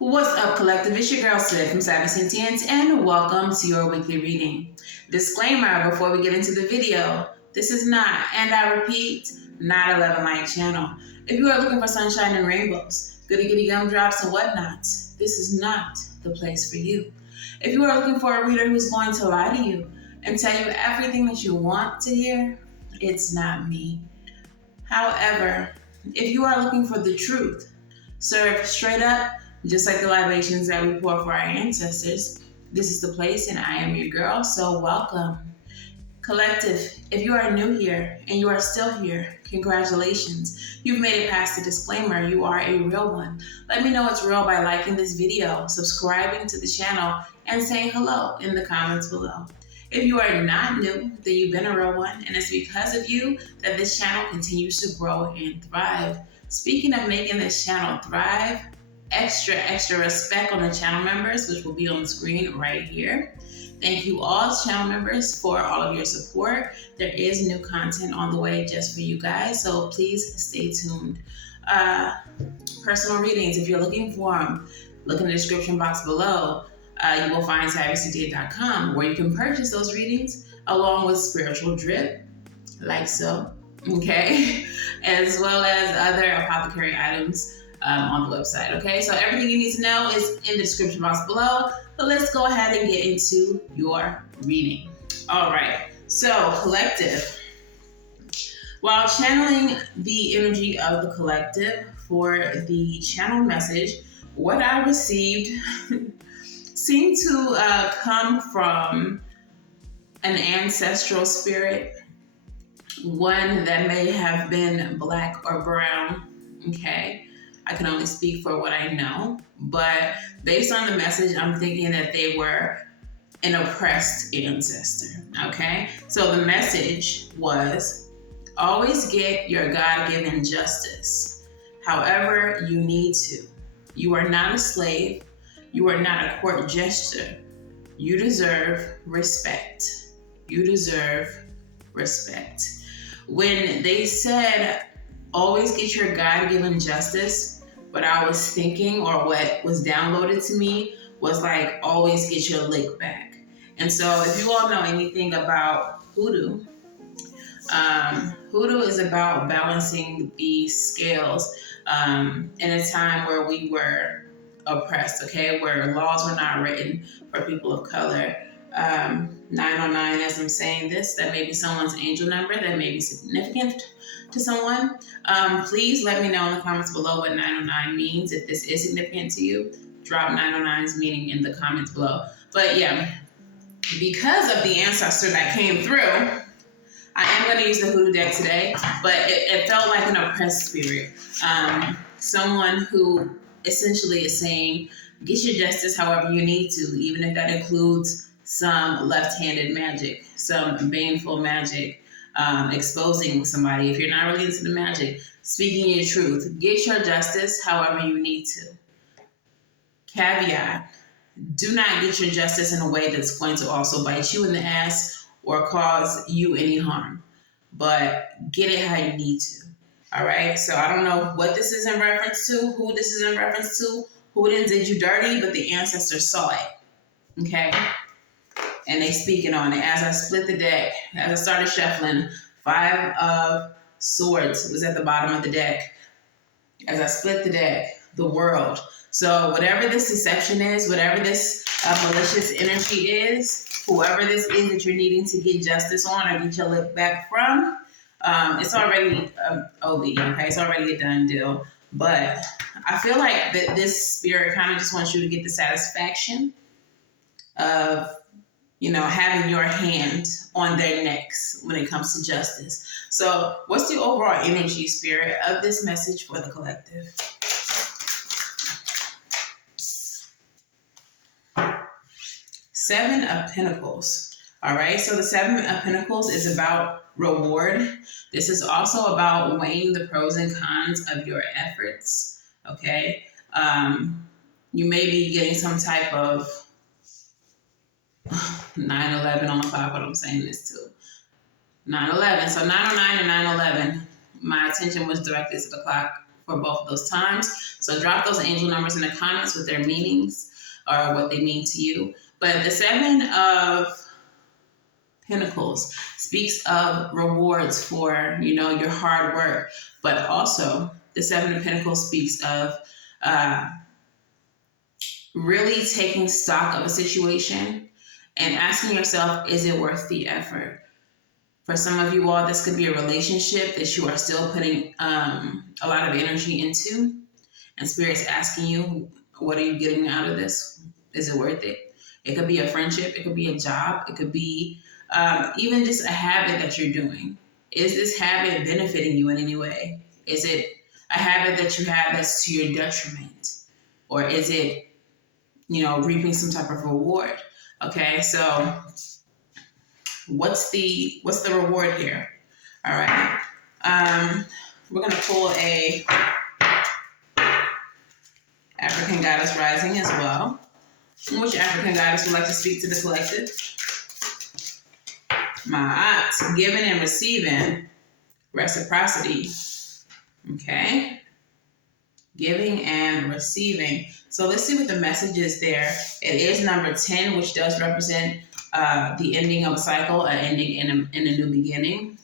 What's up, collective? It's your girl Savy from Savy, Sentient, and welcome to your weekly reading. Disclaimer before we get into the video, this is not, and I repeat, not a love and light channel. If you are looking for sunshine and rainbows, goody gumdrops and whatnot, this is not the place for you. If you are looking for a reader who's going to lie to you and tell you everything that you want to hear, it's not me. However, if you are looking for the truth, served straight up, just like the libations that we pour for our ancestors, this is the place, and I am your girl, so welcome. Collective, if you are new here and you are still here, congratulations. You've made it past the disclaimer. You are a real one. Let me know it's real by liking this video, subscribing to the channel, and saying hello in the comments below. If you are not new, then you've been a real one, and it's because of you that this channel continues to grow and thrive. Speaking of making this channel thrive, extra respect on the channel members, which will be on the screen right here. Thank you all channel members for all of your support. There is new content on the way just for you guys, so please stay tuned. Personal readings, if you're looking for them, look in the description box below. You will find SavyCD.com, where you can purchase those readings along with spiritual drip, like so, okay? As well as other apothecary items on the website, okay? So everything you need to know is in the description box below, but let's go ahead and get into your reading. All right, so collective. While channeling the energy of the collective for the channel message, what I received seemed to come from an ancestral spirit, one that may have been black or brown, okay? I can only speak for what I know, but based on the message, I'm thinking that they were an oppressed ancestor, okay? So the message was, always get your God-given justice, however you need to. You are not a slave. You are not a court jester. You deserve respect. You deserve respect. When they said, always get your God-given justice, what I was thinking, or what was downloaded to me, was like, always get your lick back. And so if you all know anything about hoodoo, hoodoo is about balancing the scales in a time where we were oppressed, okay, where laws were not written for people of color. 909, as I'm saying this, that may be someone's angel number, that may be significant to someone. Please let me know in the comments below what 909 means. If this is significant to you, drop 909's meaning in the comments below. But yeah, because of the ancestor that came through, I am going to use the hoodoo deck today, but it felt like an oppressed spirit. Someone who essentially is saying, get your justice however you need to, even if that includes some left-handed magic, some baneful magic, exposing somebody. If you're not really into the magic, speaking your truth, get your justice however you need to. Caveat, do not get your justice in a way that's going to also bite you in the ass or cause you any harm, but get it how you need to. All right, so I don't know what this is in reference to, who this is in reference to, who did you dirty, but the ancestors saw it, okay? And they speaking on it. As I split the deck, as I started shuffling, 5 of Swords was at the bottom of the deck. As I split the deck, the World. So whatever this deception is, whatever this malicious energy is, whoever this is that you're needing to get justice on or get your lick back from, it's already OB, okay? It's already a done deal. But I feel like that this spirit kind of just wants you to get the satisfaction of, you know, having your hand on their necks when it comes to justice. So what's the overall energy, spirit, of this message for the collective? Seven of Pentacles. All right, so the Seven of Pentacles is about reward. This is also about weighing the pros and cons of your efforts, okay? You may be getting some type of 9/11 on the clock, what I'm saying this to. 9/11, so 909 and 9/11, my attention was directed to the clock for both of those times. So drop those angel numbers in the comments with their meanings or what they mean to you. But the Seven of Pentacles speaks of rewards for, your hard work. But also the Seven of Pentacles speaks of really taking stock of a situation and asking yourself, is it worth the effort? For some of you all, this could be a relationship that you are still putting a lot of energy into. And Spirit's asking you, what are you getting out of this? Is it worth it? It could be a friendship. It could be a job. It could be even just a habit that you're doing. Is this habit benefiting you in any way? Is it a habit that you have that's to your detriment? Or is it, reaping some type of reward? Okay, so what's the reward here? All right. We're going to pull a African Goddess Rising as well. Which African Goddess would like to speak to the collective? Ma'at, giving and receiving, reciprocity. Okay. Giving and receiving. So let's see what the message is there. It is number 10, which does represent the ending of a cycle, an ending in a new beginning.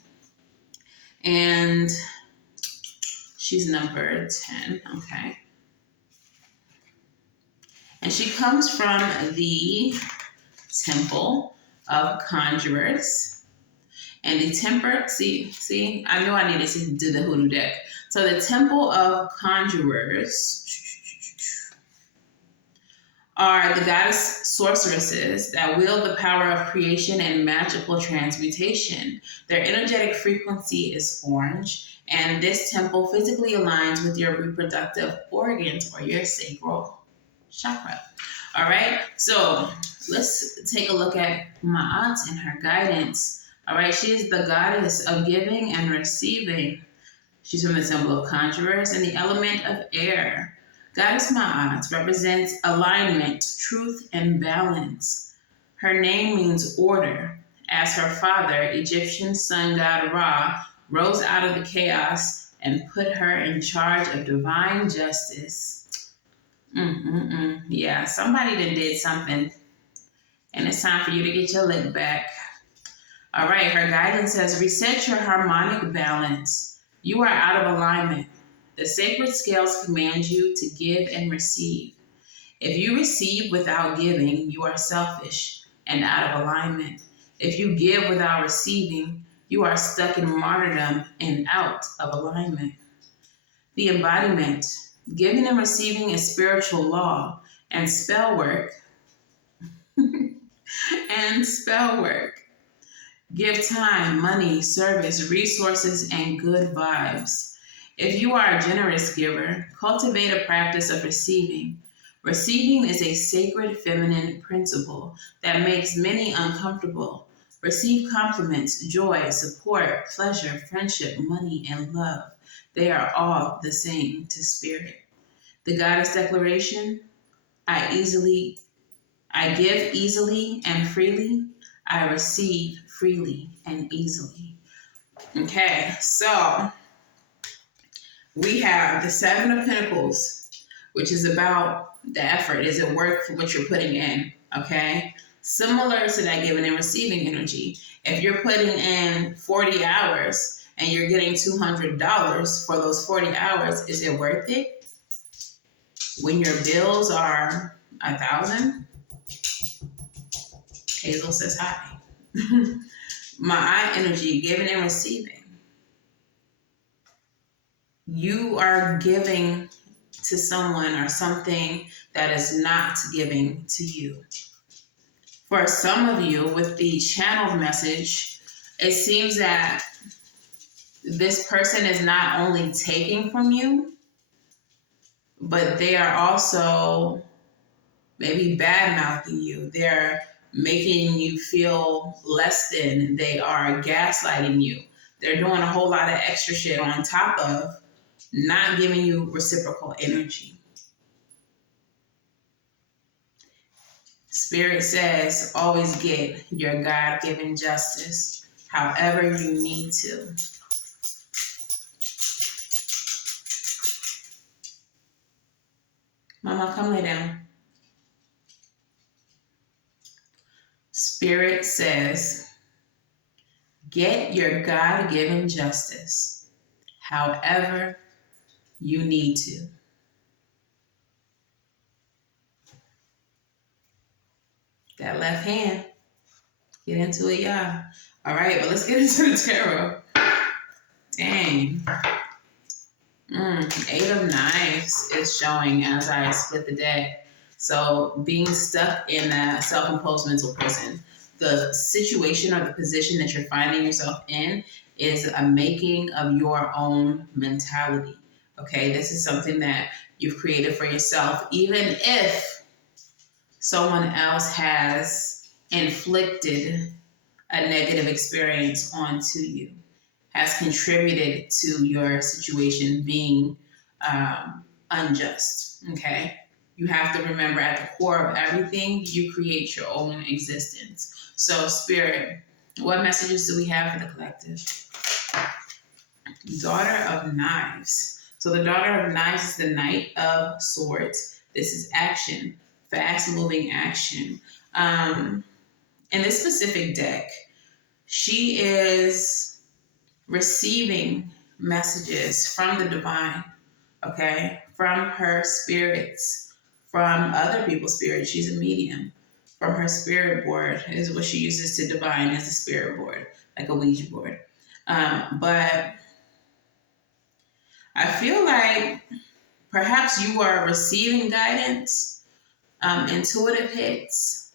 And she's number 10. Okay. And she comes from the Temple of Conjurers. And the see, I knew I needed to do the hoodoo deck. So the Temple of Conjurers are the goddess sorceresses that wield the power of creation and magical transmutation. Their energetic frequency is orange, and this temple physically aligns with your reproductive organs or your sacral chakra. All right, so let's take a look at Ma'at and her guidance. All right, she's the goddess of giving and receiving. She's from the Temple of Conjurers and the element of air. Goddess Ma'at represents alignment, truth, and balance. Her name means order, as her father, Egyptian sun god Ra, rose out of the chaos and put her in charge of divine justice. Yeah, somebody that did something, and it's time for you to get your lick back. All right, her guidance says, reset your harmonic balance. You are out of alignment. The sacred scales command you to give and receive. If you receive without giving, you are selfish and out of alignment. If you give without receiving, you are stuck in martyrdom and out of alignment. The embodiment, giving and receiving is spiritual law and spell work. Give time, money, service, resources, and good vibes. If you are a generous giver, cultivate a practice of receiving. Receiving is a sacred feminine principle that makes many uncomfortable. Receive compliments, joy, support, pleasure, friendship, money, and love. They are all the same to spirit. The goddess declaration, I give easily and freely. I receive freely and easily. Okay, so we have the Seven of Pentacles, which is about the effort. Is it worth what you're putting in? Okay, similar to that giving and receiving energy. If you're putting in 40 hours and you're getting $200 for those 40 hours, is it worth it? When your bills are $1,000? Hazel says hi. My eye energy, giving and receiving. You are giving to someone or something that is not giving to you. For some of you, with the channeled message, it seems that this person is not only taking from you, but they are also maybe bad-mouthing you. They're making you feel less than. They are gaslighting you. They're doing a whole lot of extra shit on top of not giving you reciprocal energy. Spirit says, always get your God-given justice, however you need to. Mama, come lay down. Spirit says, get your God-given justice however you need to. That left hand. Get into it, y'all. All right, but let's get into the tarot. Dang. 8 of Knives is showing as I split the deck. So being stuck in a self-imposed mental prison. The situation or the position that you're finding yourself in is a making of your own mentality. Okay, this is something that you've created for yourself, even if someone else has inflicted a negative experience onto you, has contributed to your situation being unjust, okay? You have to remember at the core of everything, you create your own existence. So Spirit, what messages do we have for the collective? Daughter of Knives. So the Daughter of Knives is the Knight of Swords. This is action, fast-moving action. In this specific deck, she is receiving messages from the divine, okay? From her spirits, from other people's spirits. She's a medium. From her spirit board is what she uses to divine as a spirit board, like a Ouija board. But I feel like perhaps you are receiving guidance, intuitive hits,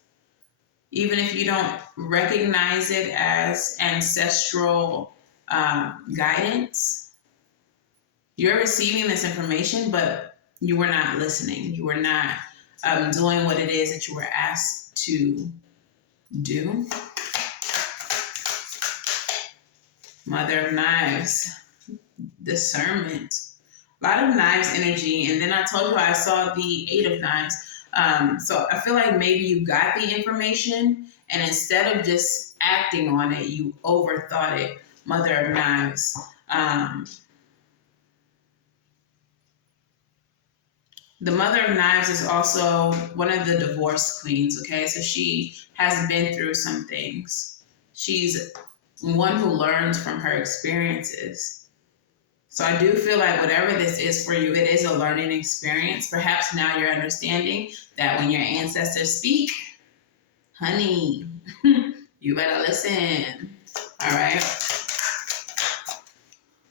even if you don't recognize it as ancestral guidance. You're receiving this information, but you were not listening. You were not doing what it is that you were asked to do. Mother of Knives, discernment. A lot of Knives energy, and then I told you I saw the 8 of Knives. So I feel like maybe you got the information, and instead of just acting on it, you overthought it. Mother of Knives. The Mother of Knives is also one of the divorce queens, okay? So she has been through some things. She's one who learns from her experiences. So I do feel like whatever this is for you, it is a learning experience. Perhaps now you're understanding that when your ancestors speak, honey, you better listen. All right?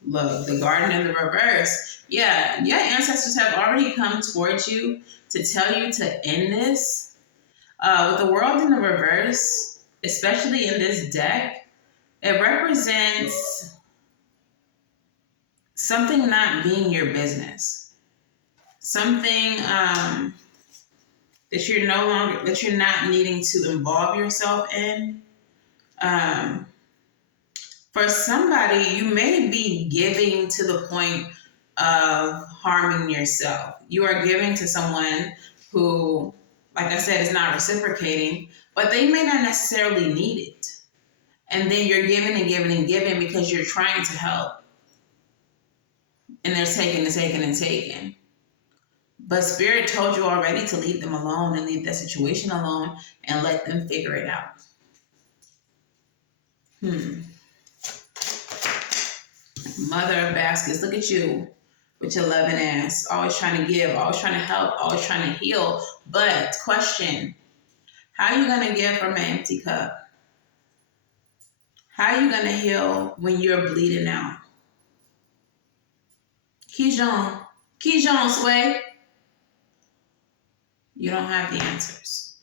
Look, the Garden in the reverse. Yeah, your ancestors have already come towards you to tell you to end this. With the World in the reverse, especially in this deck, it represents something not being your business. Something that you're not needing to involve yourself in. For somebody, you may be giving to the point of harming yourself. You are giving to someone who, like I said, is not reciprocating, but they may not necessarily need it. And then you're giving and giving and giving because you're trying to help. And they're taking and taking and taking. But Spirit told you already to leave them alone and leave that situation alone and let them figure it out. Mother of Baskets, look at you with your loving ass. Always trying to give, always trying to help, always trying to heal. But question, how are you going to give from an empty cup? How are you going to heal when you're bleeding out? Kijon, Sway. You don't have the answers.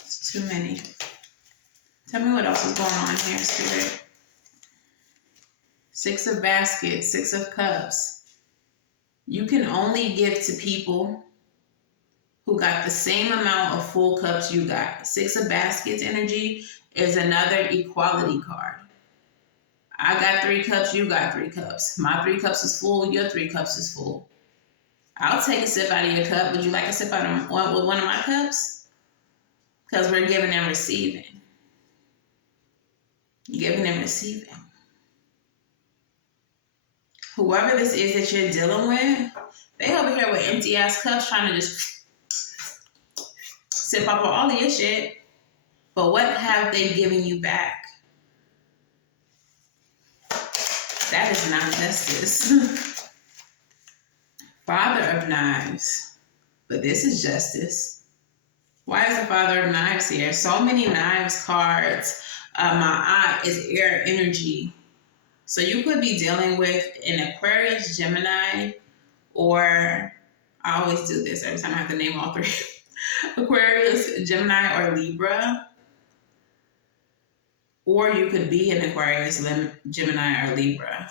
It's too many. Tell me what else is going on here, Spirit. 6 of Baskets, 6 of Cups. You can only give to people who got the same amount of full cups you got. 6 of Baskets energy is another equality card. I got 3 cups, you got 3 cups. My 3 cups is full, your 3 cups is full. I'll take a sip out of your cup. Would you like a sip out of one of my cups? Because we're giving and receiving. Giving and receiving. Whoever this is that you're dealing with, they over here with empty ass cups trying to just sip up on all of your shit. But what have they given you back? That is not justice. Father of Knives. But this is justice. Why is the Father of Knives here? So many Knives cards. My eye is air energy. So you could be dealing with an Aquarius, Gemini, or I always do this every time I have to name all three. Aquarius, Gemini, or Libra. Or you could be an Aquarius, Gemini, or Libra.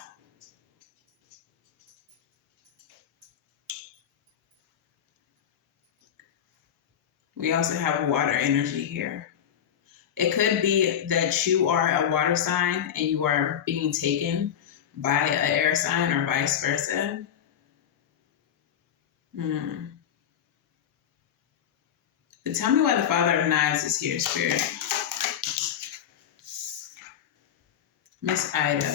We also have water energy here. It could be that you are a water sign and you are being taken by an air sign or vice versa. But tell me why the Father of Knives is here, Spirit. Miss Ida.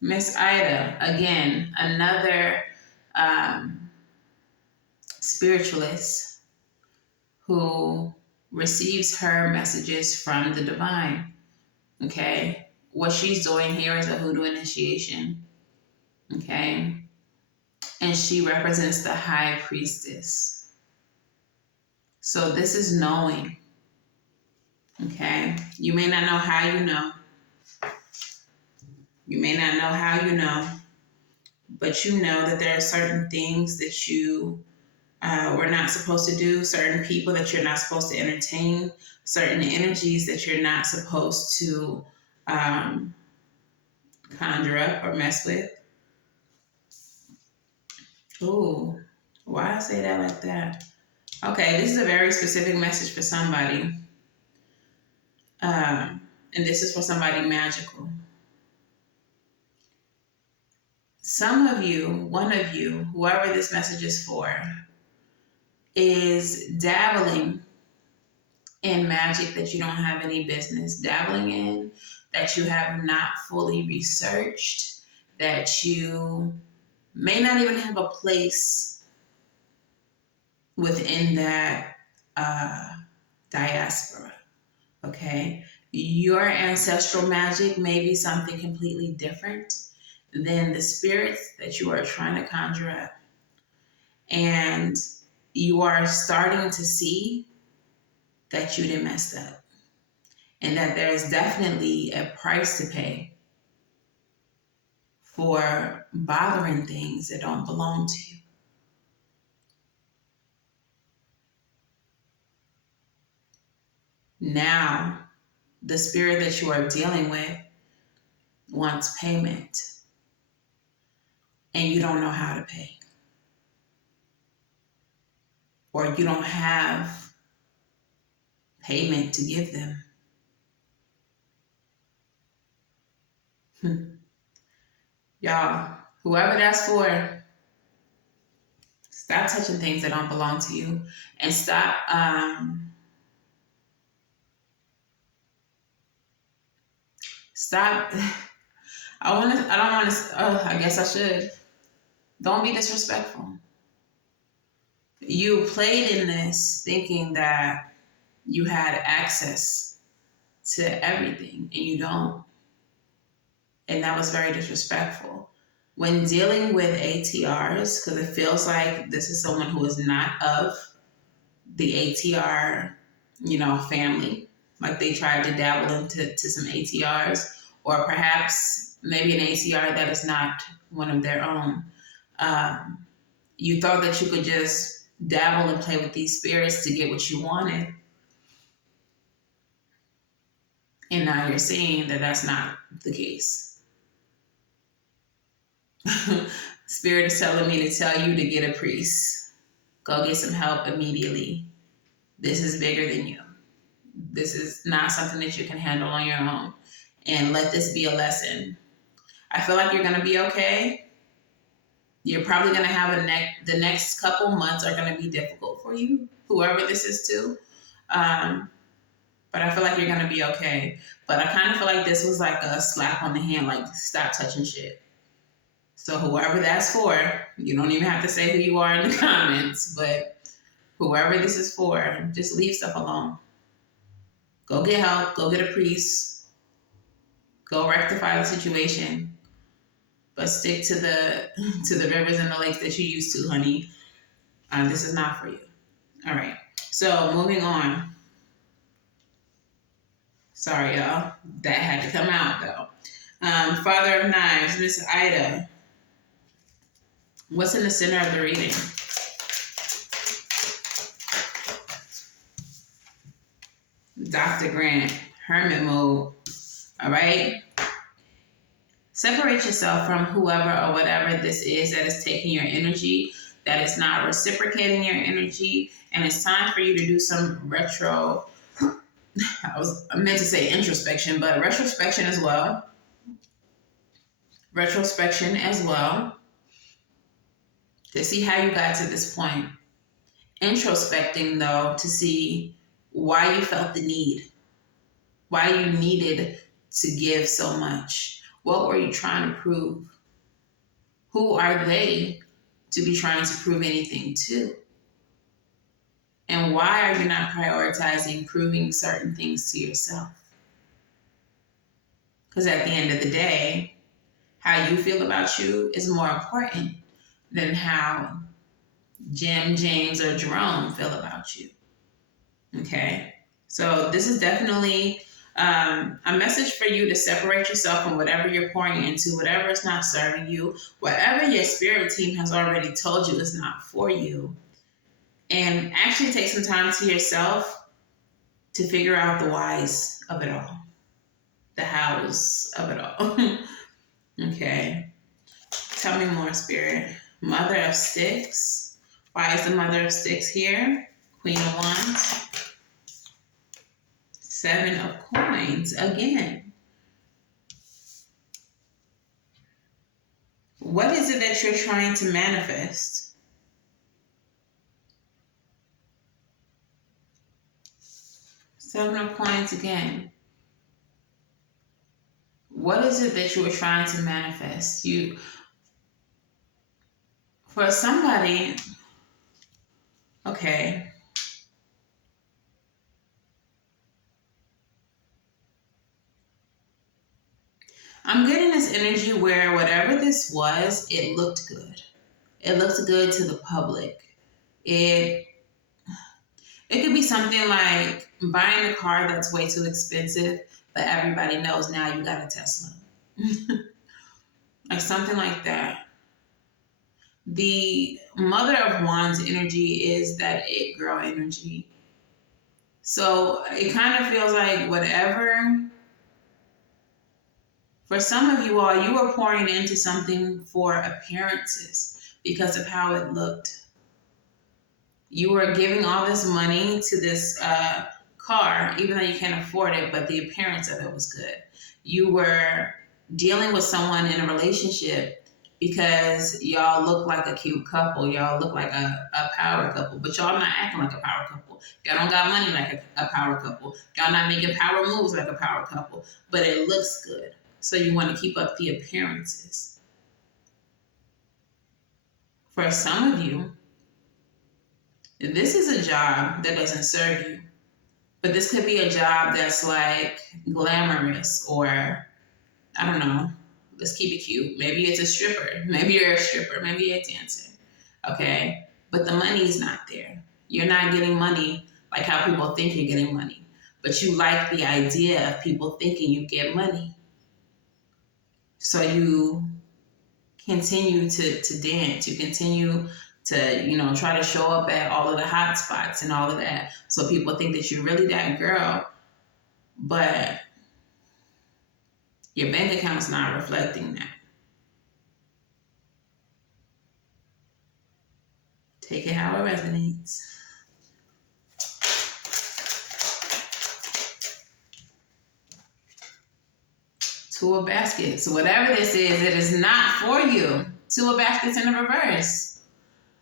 Miss Ida, again, another spiritualist who receives her messages from the divine. Okay? What she's doing here is a hoodoo initiation. Okay? And she represents the high priestess. So this is knowing. Okay? You may not know how you know. You may not know how you know. But you know that there are certain things that you were not supposed to do, certain people that you're not supposed to entertain, certain energies that you're not supposed to conjure up or mess with. Ooh, why I say that like that? Okay, this is a very specific message for somebody. And this is for somebody magical. Some of you, one of you, whoever this message is for, is dabbling in magic that you don't have any business dabbling in, that you have not fully researched, that you may not even have a place within that diaspora, okay? Your ancestral magic may be something completely different than the spirits that you are trying to conjure up. And you are starting to see that you done messed up. And that there's definitely a price to pay for bothering things that don't belong to you. Now, the spirit that you are dealing with wants payment, and you don't know how to pay. Or you don't have payment to give them. Y'all, whoever that's for, stop touching things that don't belong to you, and stop I guess I should. Don't be disrespectful. You played in this thinking that you had access to everything, and you don't. And that was very disrespectful. When dealing with ATRs, because it feels like this is someone who is not of the ATR, family, like they tried to dabble into some ATRs, or perhaps maybe an ATR that is not one of their own. You thought that you could just dabble and play with these spirits to get what you wanted. And now you're seeing that that's not the case. Spirit is telling me to tell you to get a priest. Go get some help immediately. This is bigger than you. This is not something that you can handle on your own. And let this be a lesson. I feel like you're going to be okay. You're probably going to have the next couple months are going to be difficult for you, whoever this is to. but I feel like you're going to be okay. But I kind of feel like this was like a slap on the hand, like stop touching shit. So whoever that's for, you don't even have to say who you are in the comments, but whoever this is for, just leave stuff alone. Go get help, go get a priest, go rectify the situation, but stick to the rivers and the lakes that you used to, honey. This is not for you. All right, so moving on. Sorry, y'all. That had to come out, though. Father of Knives, Miss Ida. What's in the center of the reading? Dr. Grant, hermit mode. All right? Separate yourself from whoever or whatever this is that is taking your energy, that is not reciprocating your energy, and it's time for you to do some I meant to say introspection, but retrospection as well. Retrospection as well. To see how you got to this point. Introspecting, though, to see why you felt the need. Why you needed to give so much. What were you trying to prove? Who are they to be trying to prove anything to? And why are you not prioritizing proving certain things to yourself? Because at the end of the day, how you feel about you is more important than how Jim, James, or Jerome feel about you. Okay? So this is definitely a message for you to separate yourself from whatever you're pouring into, whatever is not serving you, whatever your spirit team has already told you is not for you. And actually take some time to yourself to figure out the whys of it all. The hows of it all. Okay. Tell me more, Spirit. Mother of Sticks. Why is the Mother of Sticks here? Queen of Wands. Seven of Coins. Again. What is it that you're trying to manifest? Seven of Coins again. What is it that you are trying to manifest? For somebody, okay. I'm getting this energy where whatever this was, it looked good. It looked good to the public. It could be something like buying a car that's way too expensive, but everybody knows now you got a Tesla. Like something like that. The Mother of Wands energy is that it girl energy. So it kind of feels like whatever, for some of you all, you were pouring into something for appearances because of how it looked. You were giving all this money to this car, even though you can't afford it, but the appearance of it was good. You were dealing with someone in a relationship because y'all look like a cute couple. Y'all look like a power couple, but y'all not acting like a power couple. Y'all don't got money like a power couple. Y'all not making power moves like a power couple, but it looks good. So you want to keep up the appearances. For some of you, this is a job that doesn't serve you, but this could be a job that's like glamorous, or I don't know, let's keep it cute. Maybe it's a stripper. Maybe you're a stripper. Maybe you're a dancer. Okay? But the money's not there. You're not getting money like how people think you're getting money. But you like the idea of people thinking you get money. So you continue to dance. You continue to, try to show up at all of the hot spots and all of that. So people think that you're really that girl. But your bank account's not reflecting that. Take it how it resonates. Two of Baskets. Whatever this is, it is not for you. Two of Baskets in the reverse.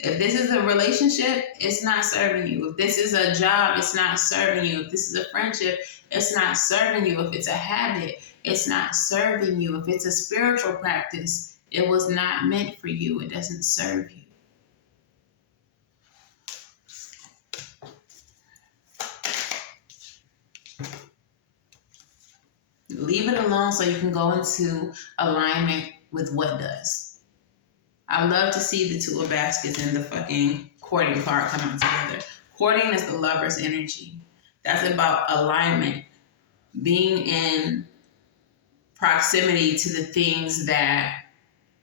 If this is a relationship, it's not serving you. If this is a job, it's not serving you. If this is a friendship, it's not serving you. If it's a habit, it's not serving you. If it's a spiritual practice, it was not meant for you. It doesn't serve you. Leave it alone so you can go into alignment with what does. I love to see the Two of Baskets and the fucking courting card come out together. Courting is the lover's energy. That's about alignment, being in proximity to the things that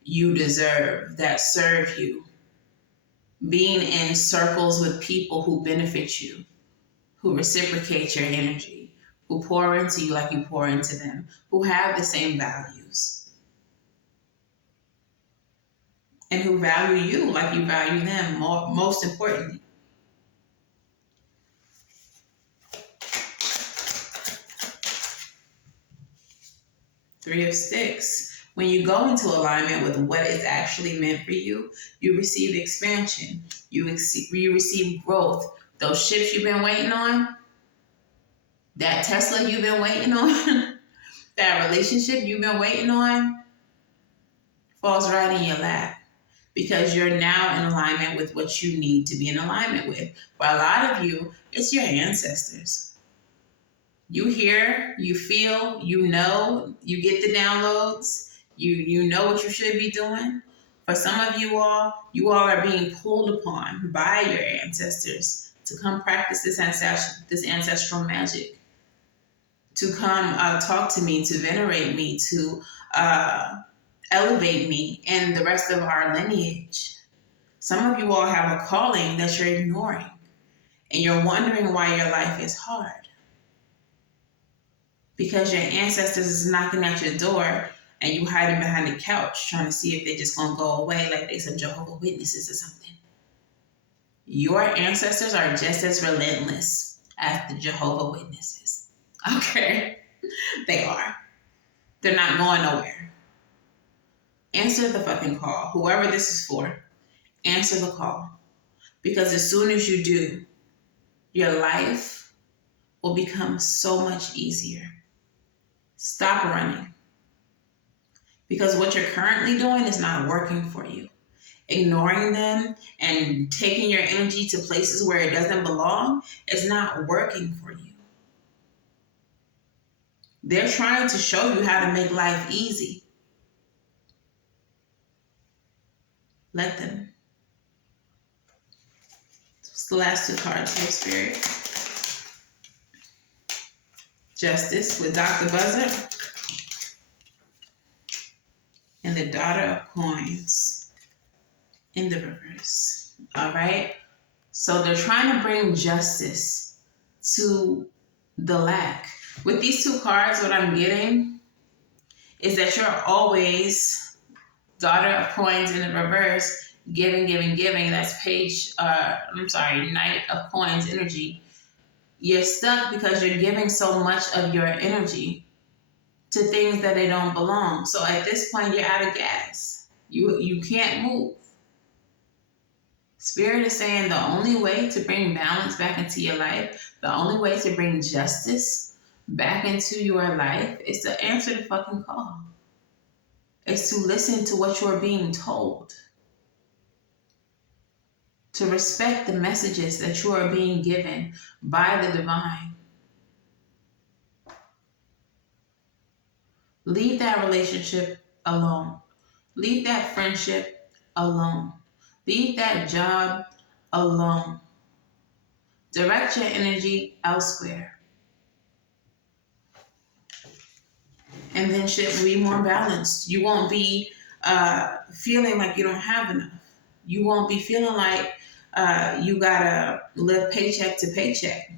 you deserve, that serve you, being in circles with people who benefit you, who reciprocate your energy, who pour into you like you pour into them, who have the same values, and who value you like you value them, most importantly. Three of Sticks. When you go into alignment with what is actually meant for you, you receive expansion. You receive growth. Those ships you've been waiting on, that Tesla you've been waiting on, that relationship you've been waiting on, falls right in your lap because you're now in alignment with what you need to be in alignment with. For a lot of you, it's your ancestors. You hear, you feel, you know, you get the downloads, you know what you should be doing. For some of you all are being pulled upon by your ancestors to come practice this ancestral magic, to come talk to me, to venerate me, to elevate me and the rest of our lineage. Some of you all have a calling that you're ignoring, and you're wondering why your life is hard. Because your ancestors is knocking at your door and you hiding behind the couch trying to see if they're just going to go away like they some Jehovah's Witnesses or something. Your ancestors are just as relentless as the Jehovah's Witnesses. Okay? They are. They're not going nowhere. Answer the fucking call. Whoever this is for, answer the call. Because as soon as you do, your life will become so much easier. Stop running. Because what you're currently doing is not working for you. Ignoring them and taking your energy to places where it doesn't belong is not working for you. They're trying to show you how to make life easy. Let them. It's the last two cards here, Spirit. Justice with Dr. Buzzard. And the Daughter of Coins in the reverse. All right? So they're trying to bring justice to the lack. With these two cards, what I'm getting is that you're always Daughter of Coins in the reverse, giving. That's Knight of Coins energy. You're stuck because you're giving so much of your energy to things that they don't belong. So at this point, you're out of gas. You can't move. Spirit is saying the only way to bring balance back into your life, the only way to bring justice back into your life is to answer the fucking call. It's to listen to what you're being told. To respect the messages that you are being given by the divine. Leave that relationship alone. Leave that friendship alone. Leave that job alone. Direct your energy elsewhere. And then shit will be more balanced. You won't be feeling like you don't have enough. You won't be feeling like you gotta live paycheck to paycheck.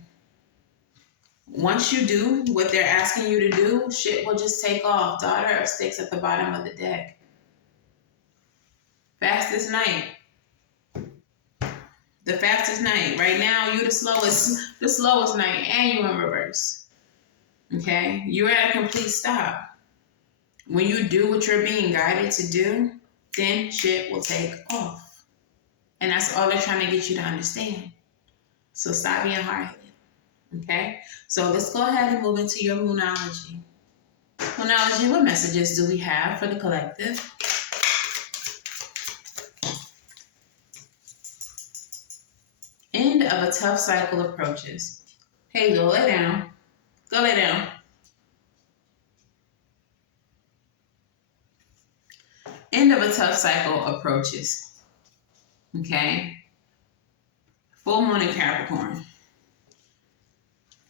Once you do what they're asking you to do, shit will just take off. Daughter of Sticks at the bottom of the deck. Fastest night. The fastest night. Right now, you the slowest night, and you in reverse. Okay? You're at a complete stop. When you do what you're being guided to do, then shit will take off. And that's all they're trying to get you to understand. So stop being hard-headed. Okay? So let's go ahead and move into your Moonology. Moonology, what messages do we have for the collective? End of a tough cycle approaches. Hey, go lay down. Go lay down. End of a tough cycle approaches. Okay? Full moon in Capricorn.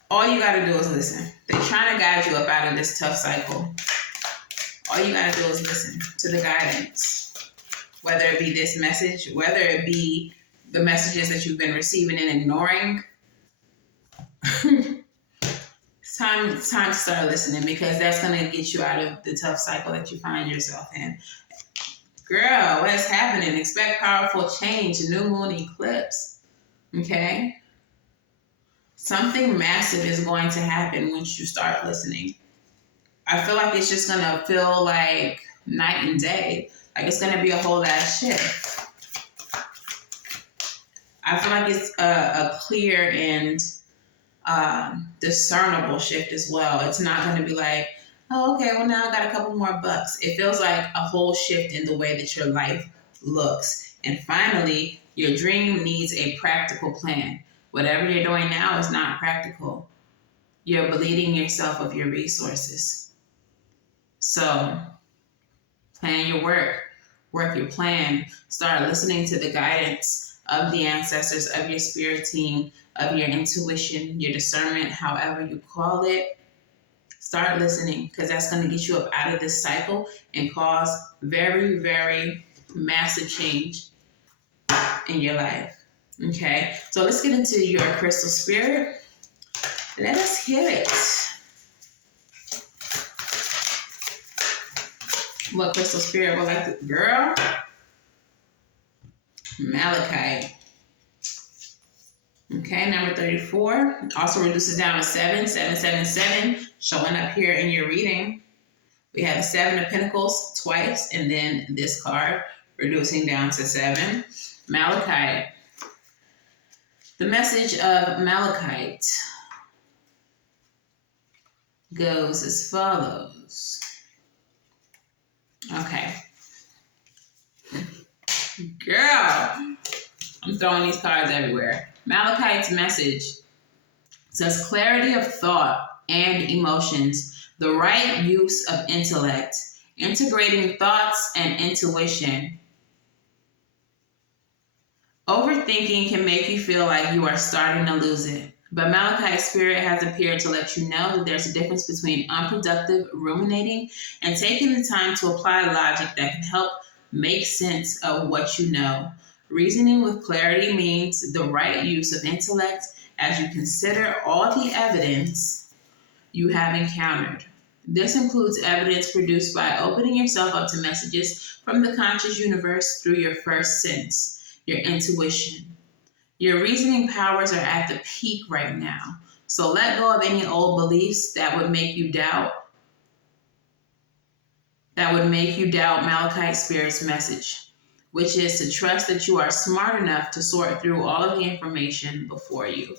All you got to do is listen. They're trying to guide you up out of this tough cycle. All you got to do is listen to the guidance. Whether it be this message, whether it be the messages that you've been receiving and ignoring. It's time to start listening, because that's going to get you out of the tough cycle that you find yourself in. Girl, what is happening? Expect powerful change, new moon eclipse. Okay? Something massive is going to happen once you start listening. I feel like it's just going to feel like night and day. Like it's going to be a whole ass shift. I feel like it's a clear and discernible shift as well. It's not going to be like, oh, okay, well, now I got a couple more bucks. It feels like a whole shift in the way that your life looks. And finally, your dream needs a practical plan. Whatever you're doing now is not practical. You're bleeding yourself of your resources. So plan your work your plan. Start listening to the guidance of the ancestors, of your spirit team, of your intuition, your discernment, however you call it. Start listening, because that's going to get you up out of this cycle and cause very, very massive change in your life. Okay, so let's get into your crystal spirit. Let us hear it. What crystal spirit would like to, girl? Malachite. Okay, number 34. Also reduces down to 7, 777, showing up here in your reading. We have the 7 of Pentacles twice, and then this card, reducing down to 7. Malachite. The message of Malachite goes as follows. Okay. Girl, I'm throwing these cards everywhere. Malachite's message says clarity of thought and emotions, the right use of intellect, integrating thoughts and intuition. Overthinking can make you feel like you are starting to lose it. But Malachite's spirit has appeared to let you know that there's a difference between unproductive ruminating and taking the time to apply logic that can help make sense of what you know. Reasoning with clarity means the right use of intellect as you consider all the evidence you have encountered. This includes evidence produced by opening yourself up to messages from the conscious universe through your first sense, your intuition. Your reasoning powers are at the peak right now. So let go of any old beliefs that would make you doubt. Malachite Spirit's message, which is to trust that you are smart enough to sort through all of the information before you.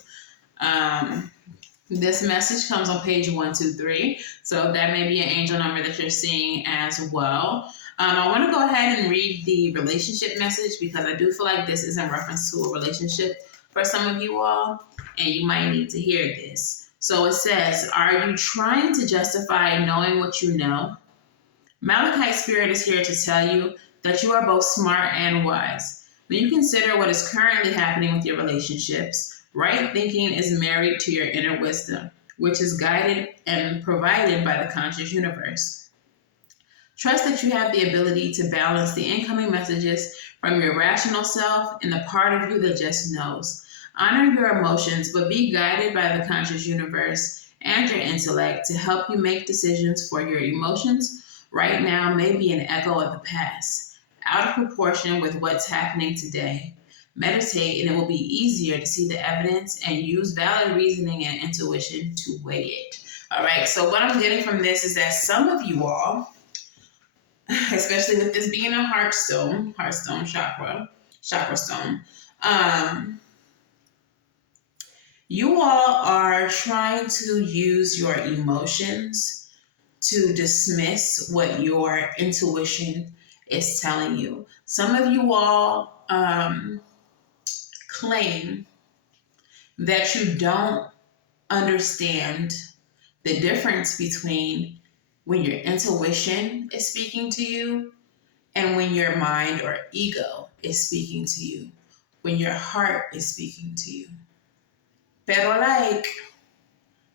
This message comes on page 123, so that may be an angel number that you're seeing as well. I want to go ahead and read the relationship message, because I do feel like this is in reference to a relationship for some of you all, and you might need to hear this. So it says, are you trying to justify knowing what you know? Malachite Spirit is here to tell you that you are both smart and wise. When you consider what is currently happening with your relationships, right thinking is married to your inner wisdom, which is guided and provided by the conscious universe. Trust that you have the ability to balance the incoming messages from your rational self and the part of you that just knows. Honor your emotions, but be guided by the conscious universe and your intellect to help you make decisions, for your emotions right now may be an echo of the past, out of proportion with what's happening today. Meditate, and it will be easier to see the evidence and use valid reasoning and intuition to weigh it. All right, so what I'm getting from this is that some of you all, especially with this being a heartstone chakra, chakra stone. You all are trying to use your emotions to dismiss what your intuition is telling you. Some of you all claim that you don't understand the difference between when your intuition is speaking to you and when your mind or ego is speaking to you, when your heart is speaking to you. Pero like,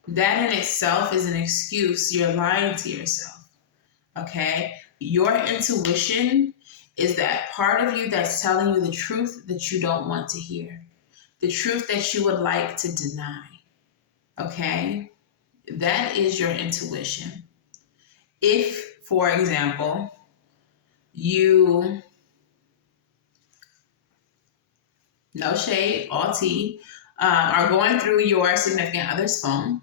that in itself is an excuse. You're lying to yourself, okay? Your intuition is that part of you that's telling you the truth that you don't want to hear, the truth that you would like to deny, okay? That is your intuition. If, for example, you, no shade, all tea, are going through your significant other's phone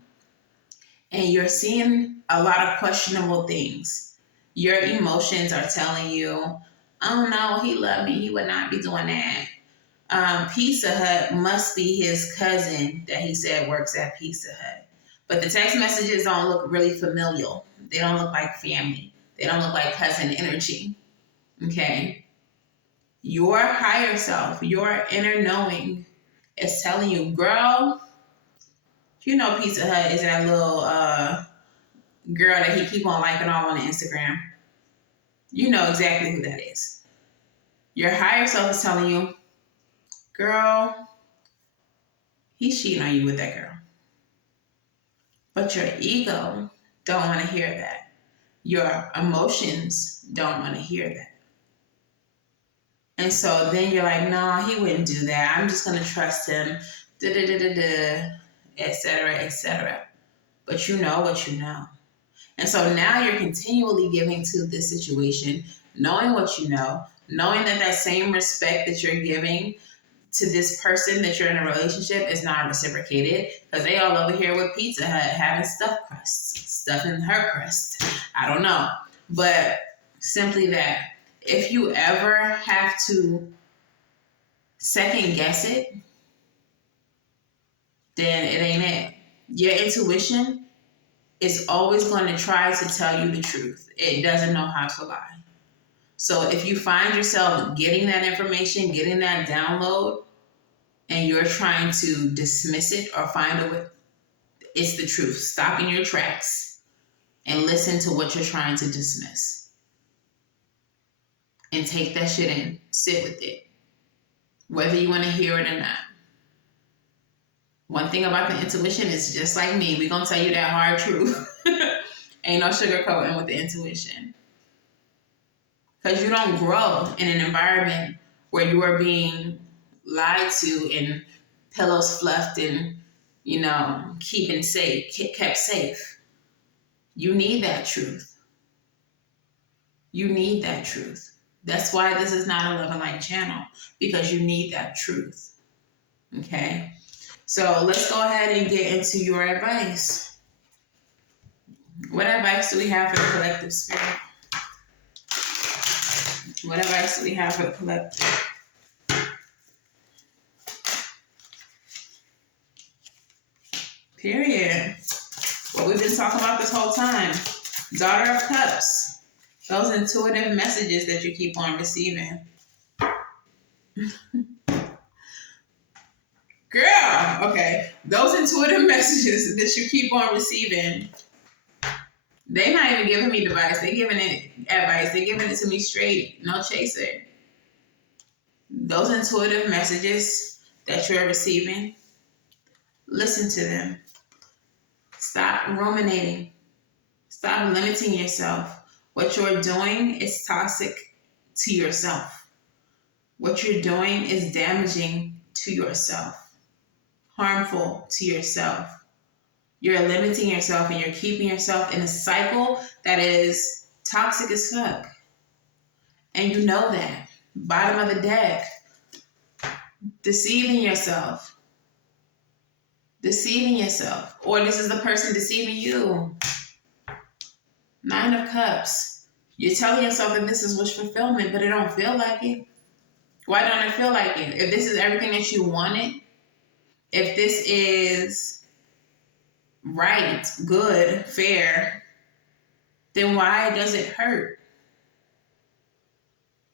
and you're seeing a lot of questionable things, your emotions are telling you, oh no, he loved me, he would not be doing that. Pizza Hut must be his cousin that he said works at Pizza Hut. But the text messages don't look really familial. They don't look like family. They don't look like cousin energy. Okay? Your higher self, your inner knowing is telling you, girl, you know Pizza Hut is that little girl that he keep on liking all on Instagram. You know exactly who that is. Your higher self is telling you, girl, he's cheating on you with that girl. But your ego don't want to hear that. Your emotions don't want to hear that. And so then you're like, no, he wouldn't do that. I'm just going to trust him, etc., etc. But you know what you know. And so now you're continually giving to this situation, knowing what you know, knowing that that same respect that you're giving to this person that you're in a relationship is not reciprocated, because they all over here with Pizza Hut having stuffed crusts, stuff in her crust. I don't know. But simply that, if you ever have to second guess it, then it ain't it. Your intuition is always going to try to tell you the truth. It doesn't know how to lie. So if you find yourself getting that information, getting that download, and you're trying to dismiss it or find a way, it's the truth. Stop in your tracks and listen to what you're trying to dismiss. And take that shit in. Sit with it. Whether you want to hear it or not. One thing about the intuition is just like me. We're going to tell you that hard truth. Ain't no sugarcoating with the intuition. Because you don't grow in an environment where you are being lied to and pillows fluffed and, you know, kept safe. You need that truth. You need that truth. That's why this is not a Love and Light channel, because you need that truth. Okay? So let's go ahead and get into your advice. What advice do we have for the collective spirit? What advice do we have for the collective? Period. What we've been talking about this whole time. Daughter of Cups. Those intuitive messages that you keep on receiving. Girl, okay. Those intuitive messages that you keep on receiving, they're not even giving me advice. They're giving it advice. They're giving it to me straight. No chaser. Those intuitive messages that you're receiving, listen to them. Stop ruminating. Stop limiting yourself. What you're doing is toxic to yourself. What you're doing is damaging to yourself, harmful to yourself. You're limiting yourself and you're keeping yourself in a cycle that is toxic as fuck. And you know that. Bottom of the deck. Deceiving yourself. Deceiving yourself. Or this is the person deceiving you. 9 of Cups. You're telling yourself that this is wish fulfillment, but it don't feel like it. Why don't it feel like it? If this is everything that you wanted, if this is right, good, fair, then why does it hurt?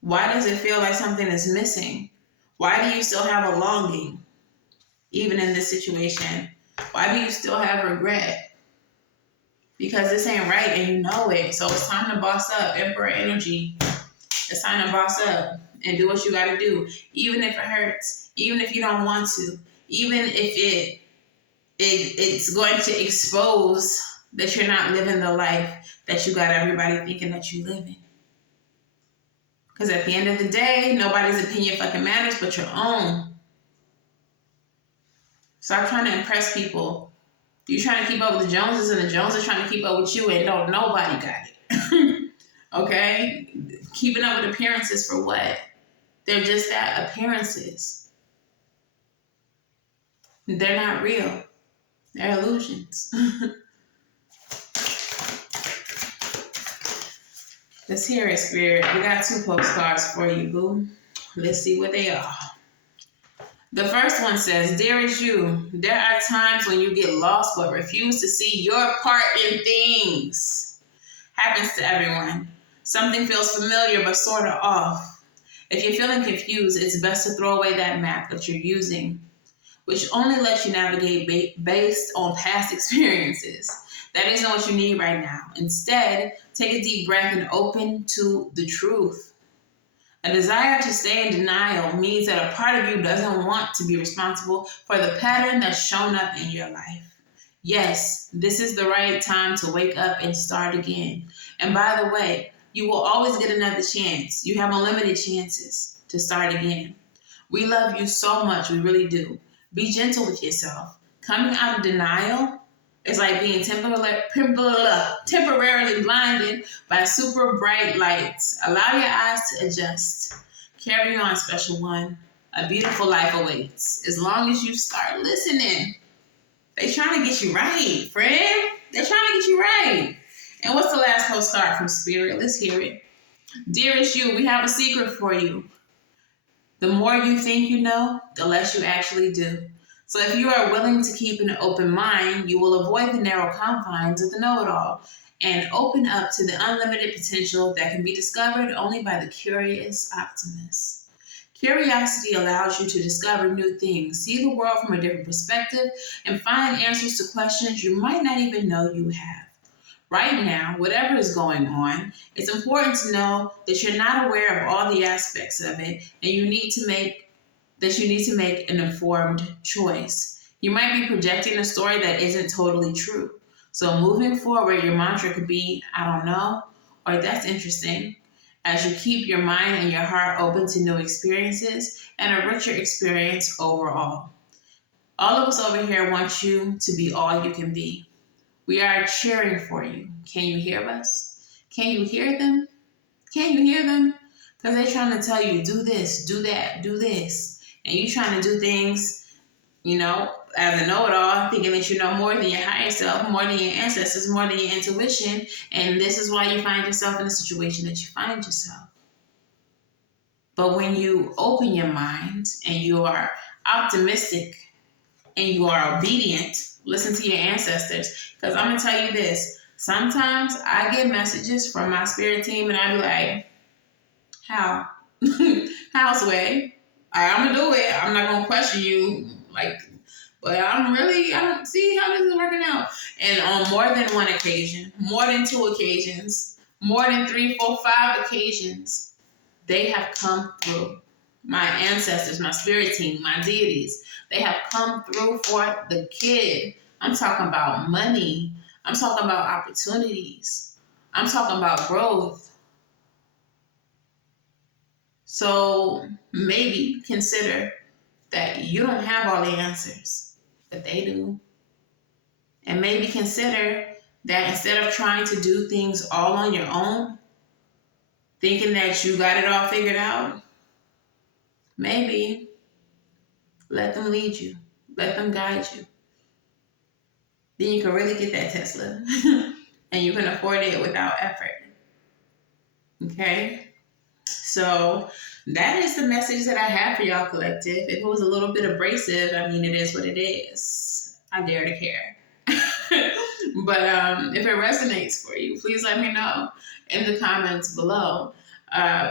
Why does it feel like something is missing? Why do you still have a longing, even in this situation? Why do you still have regret? Because this ain't right and you know it. So it's time to boss up. Emperor energy. It's time to boss up and do what you got to do. Even if it hurts. Even if you don't want to. Even if it's going to expose that you're not living the life that you got everybody thinking that you live in. Because at the end of the day, nobody's opinion fucking matters but your own. Stop trying to impress people. You're trying to keep up with the Joneses, and the Joneses trying to keep up with you, and don't nobody got it. Okay? Keeping up with appearances for what? They're just that, appearances. They're not real. They're illusions. Let's hear it, Spirit. We got 2 postcards for you, boo. Let's see what they are. The first one says, Dearest you, there are times when you get lost but refuse to see your part in things. Happens to everyone. Something feels familiar but sort of off. If you're feeling confused, it's best to throw away that map that you're using, which only lets you navigate based on past experiences. That isn't what you need right now. Instead, take a deep breath and open to the truth. A desire to stay in denial means that a part of you doesn't want to be responsible for the pattern that's shown up in your life. Yes, this is the right time to wake up and start again. And by the way, you will always get another chance. You have unlimited chances to start again. We love you so much, we really do. Be gentle with yourself. Coming out of denial is like being temporarily blinded by super bright lights. Allow your eyes to adjust. Carry on, special one. A beautiful life awaits. As long as you start listening. They're trying to get you right, friend. They're trying to get you right. And what's the last postcard from Spirit? Let's hear it. Dearest you, we have a secret for you. The more you think you know, the less you actually do. So if you are willing to keep an open mind, you will avoid the narrow confines of the know-it-all and open up to the unlimited potential that can be discovered only by the curious optimist. Curiosity allows you to discover new things, see the world from a different perspective, and find answers to questions you might not even know you have. Right now, whatever is going on, it's important to know that you're not aware of all the aspects of it, and you need to make an informed choice. You might be projecting a story that isn't totally true. So moving forward, your mantra could be, I don't know, or that's interesting, as you keep your mind and your heart open to new experiences and a richer experience overall. All of us over here want you to be all you can be. We are cheering for you. Can you hear us? Can you hear them? Can you hear them? Because they're trying to tell you, do this, do that, do this. And you trying to do things, as a know-it-all, thinking that you know more than your higher self, more than your ancestors, more than your intuition. And this is why you find yourself in the situation that you find yourself. But when you open your mind and you are optimistic and you are obedient, listen to your ancestors. Because I'm going to tell you this. Sometimes I get messages from my spirit team and I be like, how? How's way? I'm going to do it. I'm not going to question you. But I don't see how this is working out. And on more than one occasion, more than 2 occasions, more than 3, 4, 5 occasions, they have come through. My ancestors, my spirit team, my deities, they have come through for the kid. I'm talking about money. I'm talking about opportunities. I'm talking about growth. So maybe consider that you don't have all the answers, but they do. And maybe consider that instead of trying to do things all on your own, thinking that you got it all figured out, maybe let them lead you. Let them guide you. Then you can really get that Tesla. And you can afford it without effort. Okay? So That is the message that I have for y'all, collective. If it was a little bit abrasive, I mean, it is what it is. I dare to care. But if it resonates for you, please let me know in the comments below.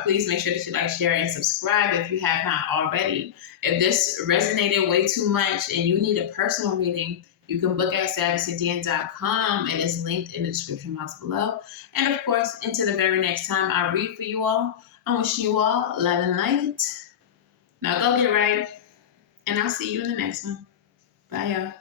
Please make sure that you like, share, and subscribe if you have not already. If this resonated way too much and you need a personal reading, you can book at SavySentient.com, and it's linked in the description box below. And of course, until the very next time I read for you all, I'm wishing you all love and light. Now go get right, and I'll see you in the next one. Bye, y'all.